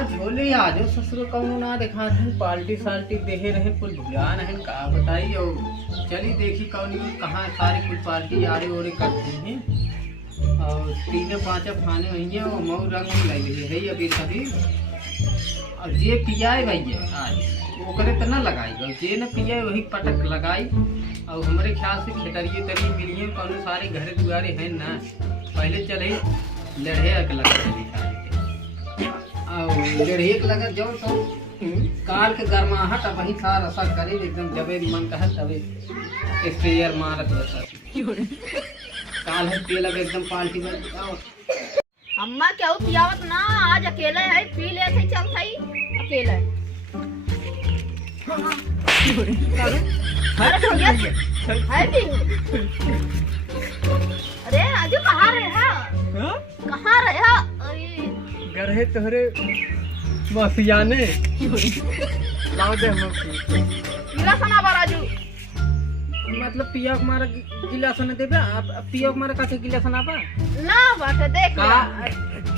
आज होली आज ससुर कौनो ना देखा थे पार्टी साल्टी देहे रहे कुल भुला नहीं का बताई और चली देखी कौन कहाँ सारे कुछ पार्टी आरे ओरे करते हैं और तीन पाँच खाने भैया और मऊ रंग लगे है अभी कभी और जे पियाए भैया आज ओकरे तो न लगाई और जे न पियाए वही पटक लगाई और हमारे ख्याल से खेतरिए तरी मिलिए कौन सारे घर दुआरे हैं ना पहले चले लड़े लगा और लड़ेक लगा जो तो काल के गरमाहट अब वही सार असर करे एकदम जबे मन कहा तबे स्प्रेयर मारत रहता काल है पे लगे एकदम पार्टी में अम्मा क्या पियावत ना आज अकेले है पी ले थे चल थई अकेले है भी अरे आज कहाँ रहे कहाँ रहे घर है तोहरे मसियाने लाओ दे हम गिला सना बाराजू मतलब पिया कुमार गिला सना देबे आप पिया कुमार का गिला सना पा ना बात देख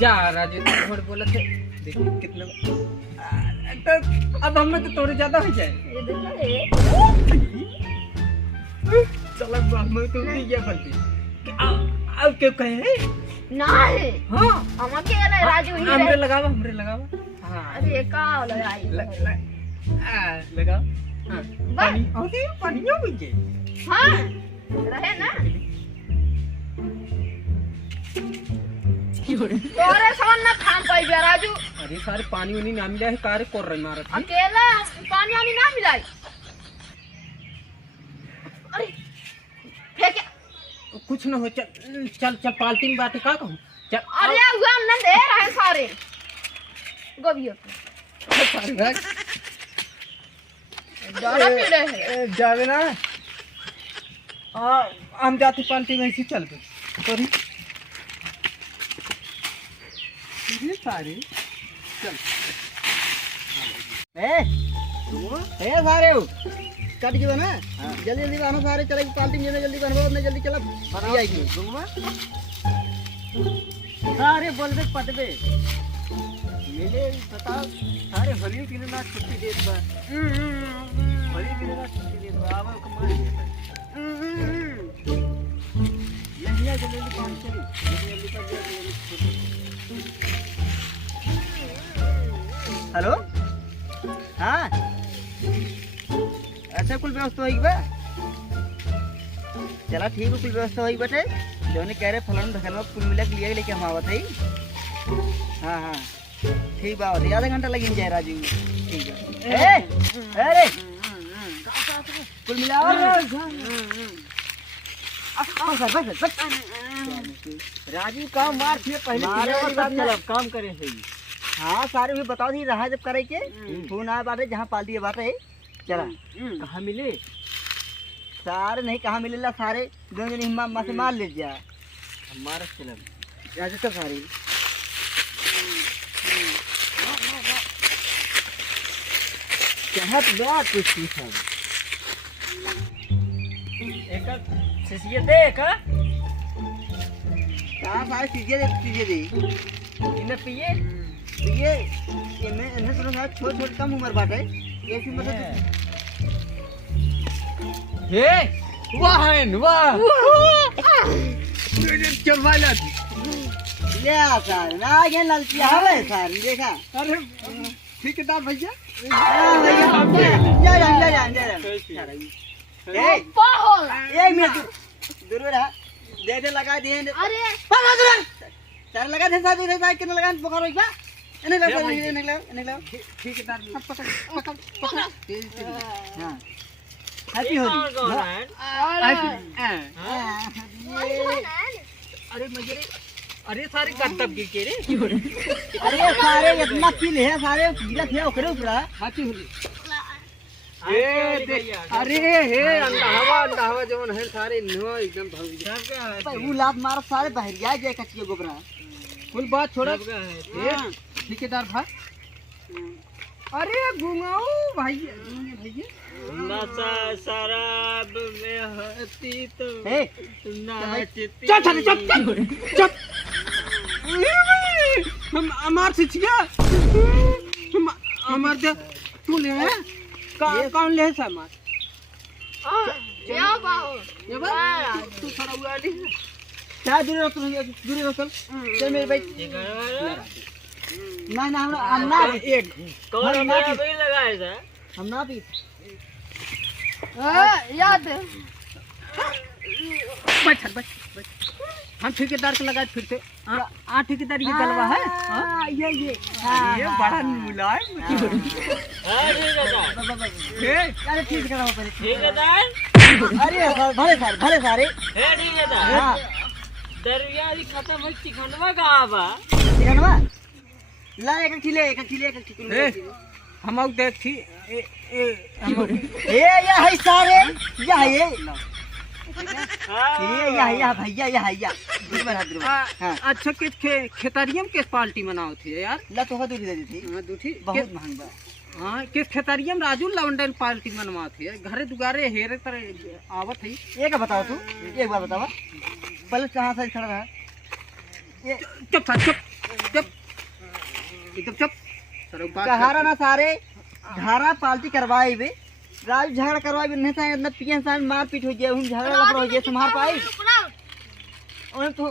जा राजू थोड़े बोले थे देख कितने तो अब हमें तो थोड़े ज्यादा हो जाए ये देखो चलो हमें तो ये बनती अब क्यों कहे नहीं हां हम अकेले राजू ही हमरे लगावा हां अरे का लगाई लगा हां पानी ओके पानी बुझे हां रहे ना तोरे समन ना खान पाई बे राजू अरे सारे पानी उनी ना मिला है कार कोर रही मारत अकेले पानी आनी ना मिलाई अरे फेंक कुछ न हो चल चल चल पाल्टी में बात का कहूं चल अरे हुआ न दे रहे सारे गोबियो सारे भाग ज्यादा पी रहे हैं जावे ना हम जाते पाल्टी में इसी चल पे सॉरी ये सारे चल ए सारे कट गयो ना जल्दी जल्दी बनो सारे चले पार्टी में जल्दी बनबो ने जल्दी चला बना आएगी गुंगमा सारे बोलबे पटबे मिले बता सारे होली के ना छुट्टी देत बा होली के ना छुट्टी देत बा आवे कमाल ये जल्दी काम चली जल्दी कर हेलो हां अच्छा कुल व्यवस्था होगी बा चला ठीक है कुल व्यवस्था होगी बटे जो ने कह रहे फलाना ढकलवा कुल मिला के लिए लेके हम आवत है हाँ हाँ ठीक बा आधा घंटा लगी जाए राजू ठीक है अरे कुल मिला राजू काम मार फिर पहले काम करे सही हाँ सारे भी बता दी रहा जब करे के फोन आया बाटे जहाँ पाल दिए बाटे चला कहाँ मिले सारे नहीं कहाँ मिलेला सारे दोनों जन हिम्मा अम्मा से मार ले जा हमारा चला राजू तो सारे चाहत बात कुछ पूछा एक सीसीए दे का कहाँ सारे सीसीए दे इन्हें पिए ये मैं इन्हें सुनो सारे छोट छोट कम उम्र बाटे ऐसी मतलब हे वाह चल वाला ले आ सर ना ये ललची आवे सर देखा अरे ठेकेदार भैया जा ए पागल एक मिनट दूर रहा दे लगा दे अरे सर लगा दे साथ कितना लगा बुखार होगा निकला ठेकेदार पकड़ हां हैप्पी होली अरे मजे अरे सारे कर्तव्य के रे अरे सारे इतना किल है सारे गिला थे ओकरे ऊपर हैप्पी होली अरे हे अंडा जोन है सारे नो एकदम भौजी वो लात मार सारे बहरिया जाए कच्चे गोबरा कुल बात छोड़ा ठेकेदार भाई अरे गुंगाऊ भैया नशा शराब में हती तो नाचती चल चल चल चल हम हमार सिचिया हमार दे तू ले कौन ले सामान या बाबू ये बा तू थोड़ा हुआ ली क्या दूर रख चल मेरे भाई ना ना हम ना एक कौन हमारा भी लगाए था हम ना भी याद बैठ हम ठेकेदार को लगाए फिर से ठेकेदार ये गलवा है ये बड़ा मुलायम अरे ठीक है पहले ठेकेदार अरे भले सारे ठेकेदार दरिया खत्म है चिकनवा कहाँ बा चिकनवा ला एक खिले हम देख थी ये है सारे ये भैया अच्छा किस खेतरियम किस पार्टी मनाओ थे यार ला तो दूरी दे दी थी दूठी बहुत महंगा हाँ किस खेतरियम राजू लवंडन पार्टी मनवा थे घरे दुगारे हेरे तर आवत है ये क्या बताओ तू एक बार बतावा पहले कहाँ से खड़ा रहा ये चुप एकदम चुप कहारा ना सारे घारा पार्टी करवाए बे राज झगड़ा करवाए बे नहीं सारे न पियन सारे मार पीट हो गया हम झगड़ा लपड़ हो गया समार पाई और तो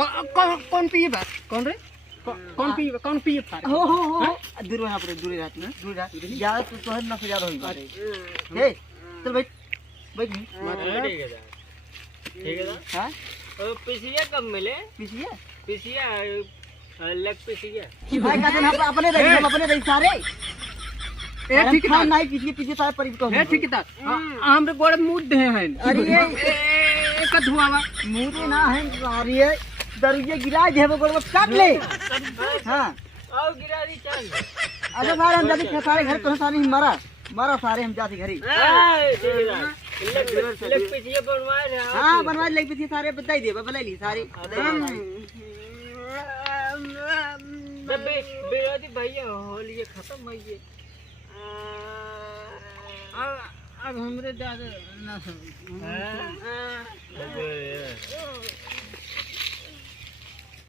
कौन पिए बा कौन रे कौन पिए फारे हो दूर वहां पर दूर रहती है दूर ज्यादा तो तोहर ना ज्यादा होई बात ए चल बैठ ठीक है हां पिसिया कब मिले पिसिया लग पिसिया भाई का हम अपने रही सारे ए ठीक है नहीं पीछे सारे परिव को ए ठीक है हमरे गोड़ मुंह दे हैं अरे ये एक धुआवा मुंह ना है अरे दरुये गिरा दे गोड़ में काट ले हां आओ गिरा दी चल अरे सारे हम जाते सारे घर तो सारे मारा सारे हम जाते घर ही लग पिसिया बनवाए रे हां बनवा ले पीछे सारे बताई दे बता ली सारे बेरोदी भैया होली खत्म हो गई अब हमरे दादा ना